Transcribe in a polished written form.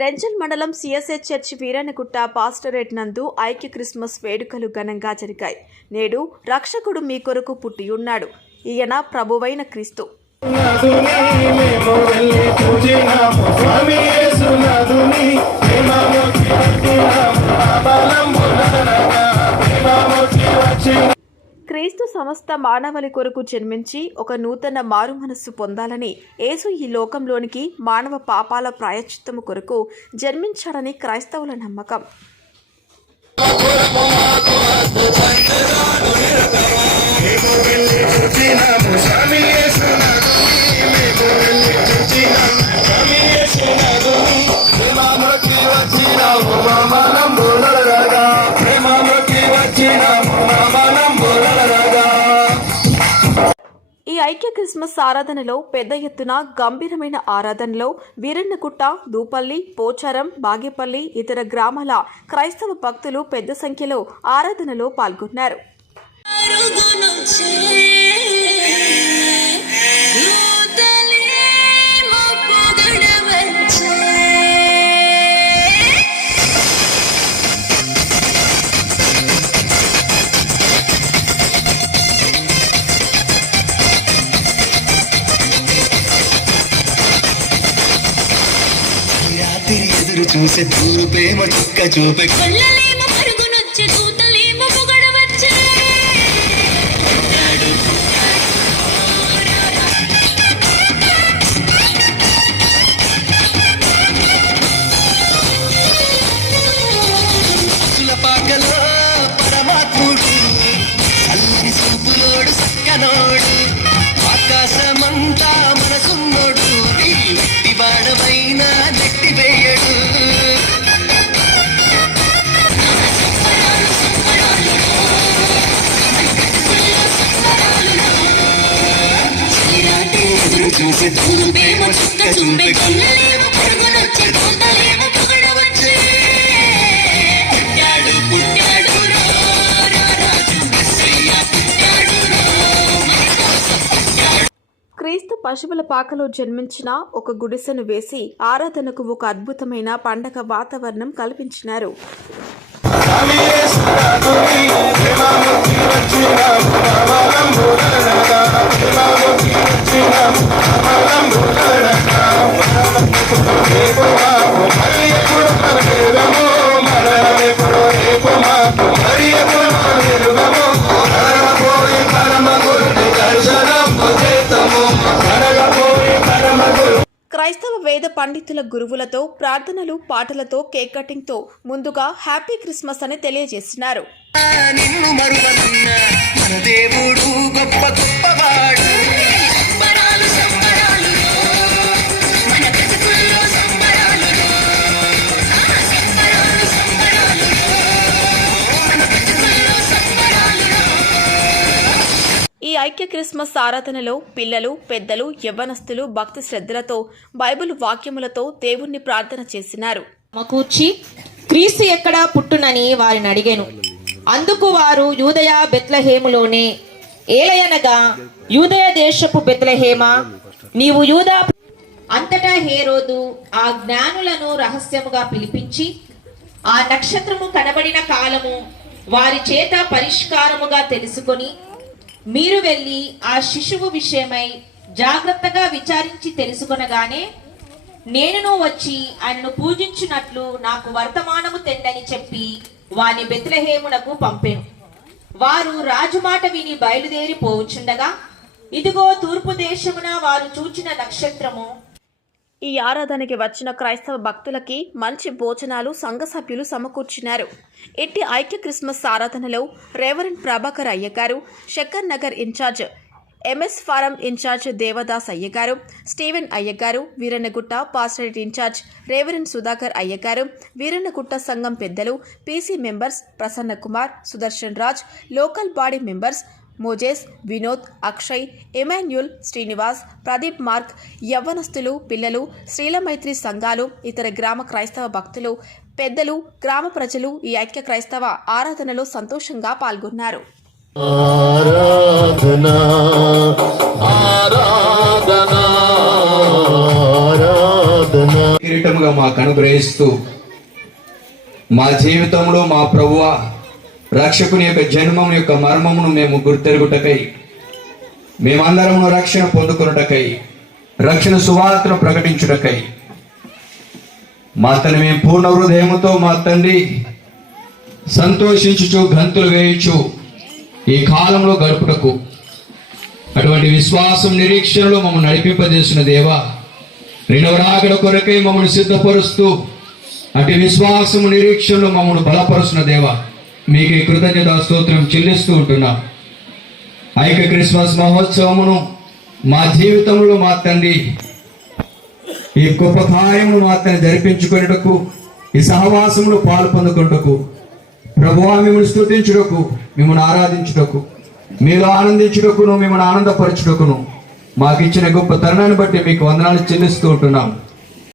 రెంజల్ మండలం CSA church వీరన్నగుట్ట pastorate నందు ఐక్య క్రిస్మస్ వేడుకలు ఘనంగా జరిగాయి. నేడు రక్షకుడు మీ కొరకు పుట్టి ఉన్నాడు. ఈయన ప్రభువైన క్రీస్తు. క్రీస్తు సమస్త మానవాళి కొరకు జన్మించి ఒక నూతన మారు మనస్సు పొందాలని, యేసు ఈ లోకంలోనికి మానవ పాపాల ప్రాయశ్చిత్తము కొరకు జన్మించాడని క్రైస్తవుల నమ్మకం. ఈ ఐక్య క్రిస్మస్ ఆరాధనలో పెద్ద ఎత్తున గంభీరమైన ఆరాధనలో వీరన్నగుట్ట, దూపల్లి, పోచారం, బాగేపల్లి ఇతర గ్రామాల క్రైస్తవ భక్తులు పెద్ద సంఖ్యలో ఆరాధనలో పాల్గొన్నారు. చూసే దూరు ప్రేమ చుక్క చూపే పాకలో పరమాత్ముడు చల్లని చూపులోడు సక్కనోడు ఆకాశమంతా మనసున్నోడు నెట్టి బాడమైన నెట్టి వేయడు. చూసే దూరు ప్రేమ చుక్క చూపే కొల్లలేమో పరుగునొచ్చే దూతలేమో పొగడవచ్చే. పుట్టాడు పుట్టాడు రాజు మెస్సయ్య పుట్టాడు క్రీస్తు పశువుల పాకలో జన్మించిన ఒక గుడిసెను వేసి ఆరాధనకు ఒక అద్భుతమైన పండగ వాతావరణం కల్పించినారు. క్రైస్తవ వేద పండితుల గురువులతో ప్రార్థనలు, పాటలతో, కేక్ కటింగ్ తో ముందుగా హ్యాపీ క్రిస్మస్ అని తెలియజేస్తున్నారు. నిన్ను మరువనున్న మన దేవుడు గొప్ప గొప్పవాడు. ఈ ఐక్య క్రిస్మస్ ఆరాధనలో పిల్లలు, పెద్దలు, యవ్వనస్తులు భక్తి శ్రద్ధలతో బైబిల్ వాక్యములతో దేవుణ్ణి ప్రార్థన చేసినారు. కూర్చి క్రీస్తు ఎక్కడా పుట్టునని వారిని అడిగాను. అందుకు వారు యూదయ బెత్లెహేములోనే. ఏలయనగా యూదయ దేశపు బెత్లెహేమా, నీవు యూదా అంతటా హేరోదు ఆ జ్ఞానులను రహస్యముగా పిలిపించి ఆ నక్షత్రము కనబడిన కాలము వారి చేత పరిష్కారముగా తెలుసుకొని మీరు వెళ్ళి ఆ శిశువు విషయమై జాగ్రత్తగా విచారించి తెలుసుకొనగానే నేనును వచ్చి ఆయనను పూజించున్నట్లు నాకు వర్తమానము తెండని చెప్పి వాని బెత్లెహేమునకు పంపెను. వారు రాజుమాట విని బయలుదేరి పోవుచుండగా ఇదిగో తూర్పు దేశమున వారు చూచిన నక్షత్రము. ఈ ఆరాధనకి వచ్చిన క్రైస్తవ భక్తులకి మంచి భోజనాలు సంఘ సభ్యులు సమకూర్చినారు. ఇట్టి ఐక్య క్రిస్మస్ ఆరాధనలో రెవరెండ్ ప్రభాకర్ అయ్యగారు, Shakkar Nagar incharge, MS farm incharge Devadas అయ్యగారు, స్టీవెన్ అయ్యగారు, Veerannagutta pastorate incharge reverend Sudhakar అయ్యగారు, వీరన్నగుట్ట సంఘం పెద్దలు, PC members Prasanna Kumar, Sudarshan Raj, local body members Moses, Vinod, Akshay, Emmanuel, Srinivas, Pradeep, Mark, యవ్వనస్తులు, పిల్లలు, శ్రీలమైత్రి సంఘాలు, ఇతర గ్రామ క్రైస్తవ భక్తులు, పెద్దలు, గ్రామ ప్రజలు ఈ ఐక్య క్రైస్తవ ఆరాధనలో సంతోషంగా పాల్గొన్నారు. కిరీటముగా మాకు అనుగ్రహిస్తూ మా జీవితంలో మా ప్రభువ రక్షకుని యొక్క జన్మం యొక్క మర్మమును మేము గుర్తెరుగుటకై మేమందరము రక్షణ పొందుకున్నటకై రక్షణ సువార్తను ప్రకటించుటకై మా తండ్రి మేము పూర్ణ హృదయముతో మా తండ్రి సంతోషించుచు గంతులు వేయుచు ఈ కాలంలో గడుపుటకు అటువంటి విశ్వాసం నిరీక్షణలో మమ్మల్ని నడిపింపజేసిన దేవా రెండవ రాకడ కొరకై మమ్మల్ని సిద్ధపరుస్తూ అటు విశ్వాసము నిరీక్షణలో మమ్మల్ని బలపరుస్తున్న దేవా మీకు ఈ కృతజ్ఞతా స్తోత్రం చెల్లిస్తూ ఉంటున్నాం. ఐక్య క్రిస్మస్ మహోత్సవమును మా జీవితంలో మా తండ్రి ఈ గొప్ప కార్యమును మా తండ్రి జరిపించుకునేటకు ఈ సహవాసములో పాలు పొందుకున్నటకు ప్రభువా మిమ్మల్ని స్తుతించుటకు మిమ్మల్ని ఆరాధించుటకు మీరు ఆనందించుటకును మిమ్మల్ని ఆనందపరచుటకును మాకు ఇచ్చిన గొప్ప తరుణాన్ని బట్టి మీకు వందనాలు చెల్లిస్తూ ఉంటున్నాం.